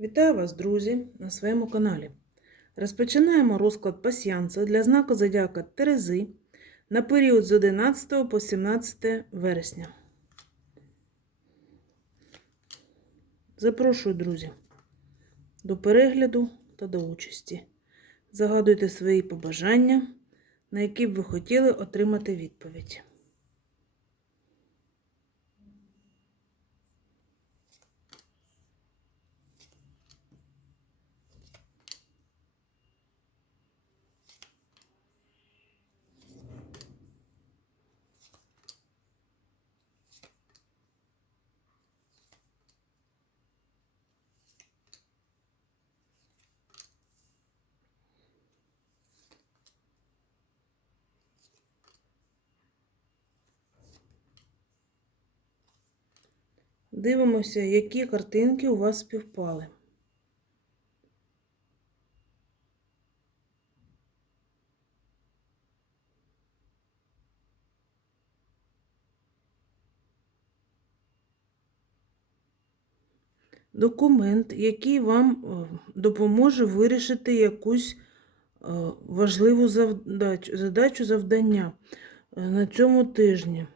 Вітаю вас, друзі, на своєму каналі. Розпочинаємо розклад пасіянса для знаку зодіака Терези на період з 11 по 17 вересня. Запрошую, друзі, до перегляду та до участі. Загадуйте свої побажання, на які б ви хотіли отримати відповідь. Дивимося, які картинки у вас співпали. Документ, який вам е, допоможе вирішити якусь е, важливу задачу завдання е, на цьому тижні.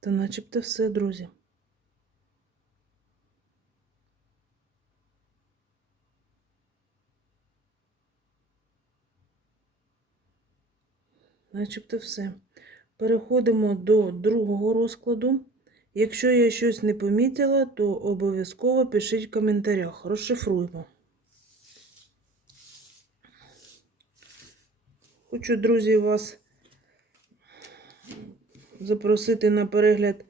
Та начебто все, друзі. Начебто все. Переходимо до другого розкладу. Якщо я щось не помітила, то обов'язково пишіть в коментарях. Розшифруємо. Хочу, друзі, вас запросити на перегляд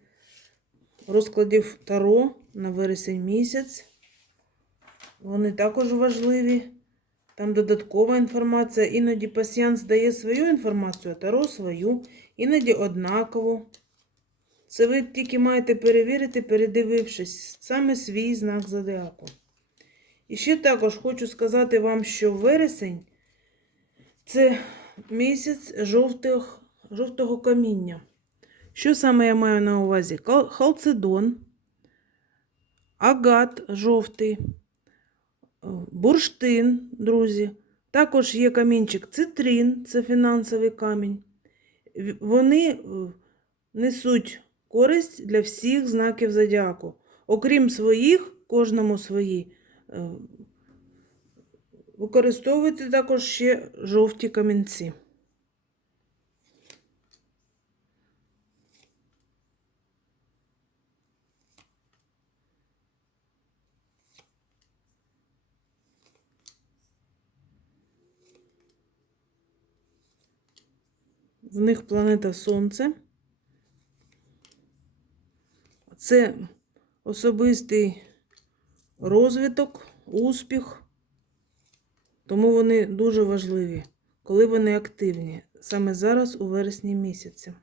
розкладів Таро на вересень місяць. Вони також важливі. Там додаткова інформація. Іноді пасіянс дає свою інформацію, а Таро свою, іноді однаково. Це ви тільки маєте перевірити, передивившись саме свій знак зодіаку. І ще також хочу сказати вам, що вересень це місяць жовтих, жовтого каміння. Що саме я маю на увазі? Халцедон, агат жовтий, бурштин, друзі. Також є камінчик цитрин, це фінансовий камінь. Вони несуть користь для всіх знаків зодіаку. Окрім своїх, кожному свої, використовуйте також ще жовті камінці. В них планета Сонце. Це особистий розвиток, успіх, тому вони дуже важливі, коли вони активні, саме зараз у вересні місяці.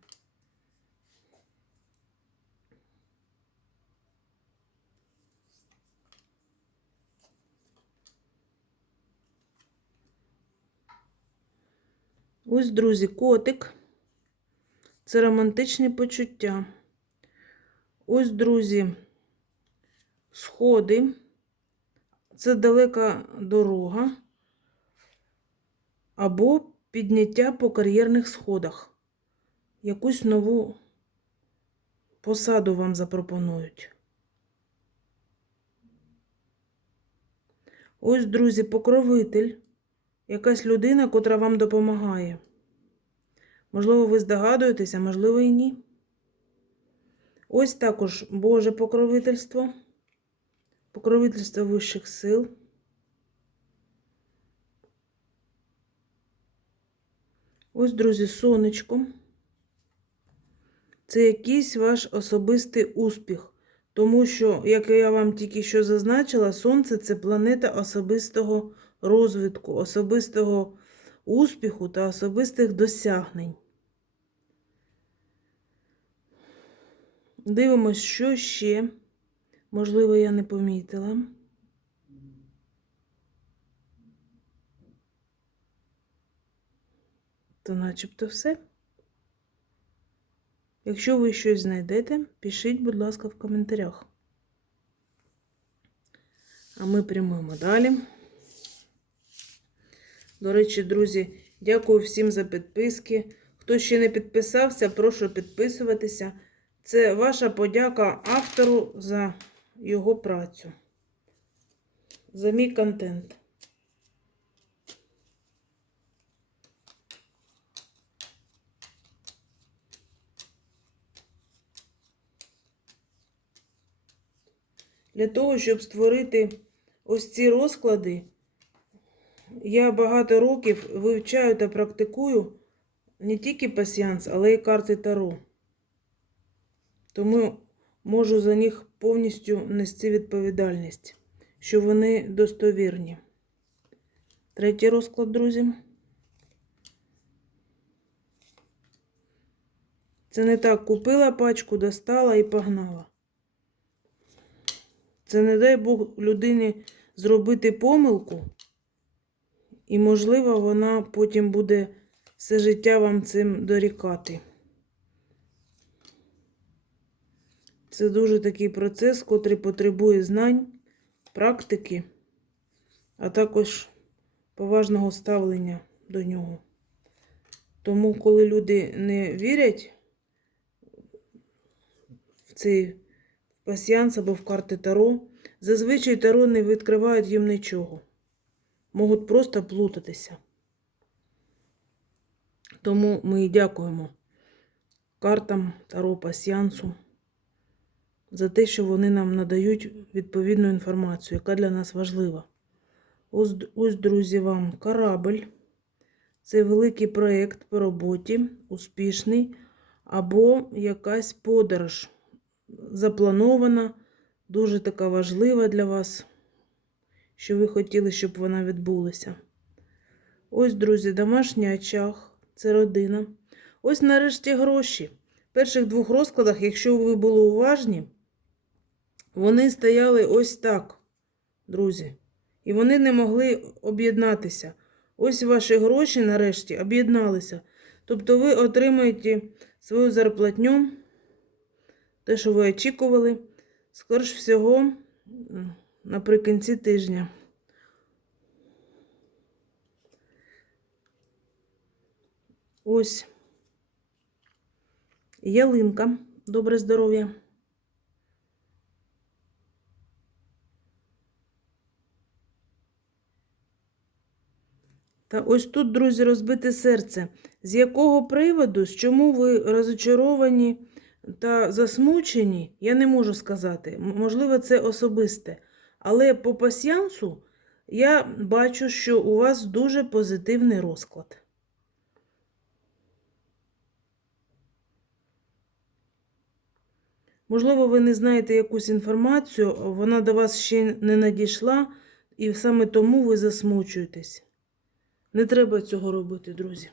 Ось, друзі, котик. Це романтичні почуття. Ось, друзі, сходи. Це далека дорога. Або підняття по кар'єрних сходах. Якусь нову посаду вам запропонують. Ось, друзі, покровитель. Якась людина, котра вам допомагає. Можливо, ви здогадуєтеся, можливо, і ні. Ось також Боже покровительство, покровительство вищих сил. Ось, друзі, сонечко. Це якийсь ваш особистий успіх. Тому що, як я вам тільки що зазначила, Сонце це планета особистого розвитку, особистого успіху та особистих досягнень. Дивимось, що ще. Можливо, я не помітила. То начебто все. Якщо ви щось знайдете, пишіть, будь ласка, в коментарях. А ми прямуємо далі. До речі, друзі, дякую всім за підписки. Хто ще не підписався, прошу підписуватися. Це ваша подяка автору за його працю, за мій контент. Для того, щоб створити ось ці розклади, я багато років вивчаю та практикую не тільки пасіанс, але й карти Таро. Тому можу за них повністю нести відповідальність, що вони достовірні. Третій розклад, друзі. Це не так купила пачку, достала і погнала. Це не дай Бог людині зробити помилку, і, можливо, вона потім буде все життя вам цим дорікати. Це дуже такий процес, котрий потребує знань, практики, а також поважного ставлення до нього. Тому, коли люди не вірять в цей пасіанс або в карти Таро, зазвичай Таро не відкривають їм нічого. Можуть просто плутатися. Тому ми і дякуємо картам Таро пасіансу за те, що вони нам надають відповідну інформацію, яка для нас важлива. Ось, ось друзі, вам корабль. Це великий проєкт по роботі, успішний, або якась подорож запланована, дуже така важлива для вас, що ви хотіли, щоб вона відбулася. Ось, друзі, домашній очаг, це родина. Ось нарешті гроші. В перших двох розкладах, якщо ви були уважні, вони стояли ось так, друзі. І вони не могли об'єднатися. Ось ваші гроші нарешті об'єдналися. Тобто ви отримаєте свою зарплатню, те, що ви очікували, скоріш всього, наприкінці тижня. Ось ялинка. Добре здоров'я. Та ось тут, друзі, розбите серце. З якого приводу, з чому ви розочаровані та засмучені, я не можу сказати. Можливо, це особисте. Але по пасіансу я бачу, що у вас дуже позитивний розклад. Можливо, ви не знаєте якусь інформацію, вона до вас ще не надійшла, і саме тому ви засмучуєтесь. Не треба цього робити, друзі.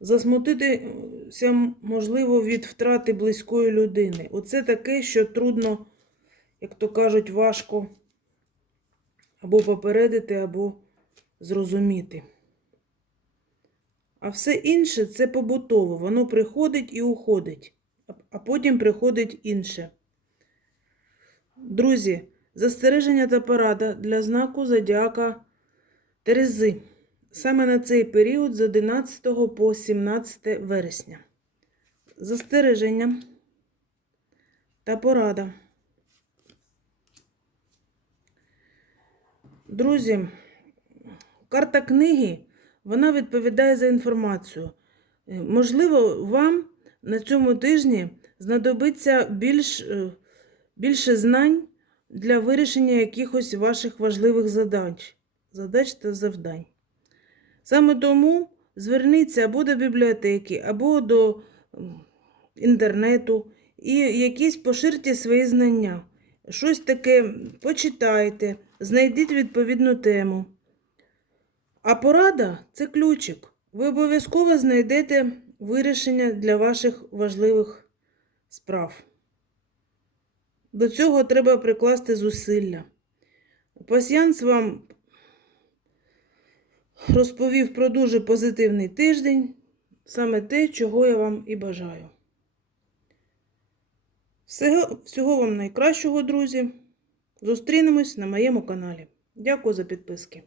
Засмутитися можливо від втрати близької людини. Оце таке, що трудно, як то кажуть, важко або попередити, або зрозуміти. А все інше це побутово. Воно приходить і уходить, а- потім приходить інше. Друзі, застереження та порада для знаку Зодіака Терези. Саме на цей період з 11 по 17 вересня. Застереження та порада. Друзі, карта книги вона відповідає за інформацію. Можливо, вам на цьому тижні знадобиться більш, е, більше знань для вирішення якихось ваших важливих задач, задач та завдань. Саме тому зверніться або до бібліотеки, або до інтернету і якісь поширте свої знання. Щось таке почитайте, знайдіть відповідну тему. А порада це ключик. Ви обов'язково знайдете вирішення для ваших важливих справ. До цього треба прикласти зусилля. Пасіянс вам розповів про дуже позитивний тиждень, саме те, чого я вам і бажаю. Всього, вам найкращого, друзі. Зустрінемось на моєму каналі. Дякую за підписки.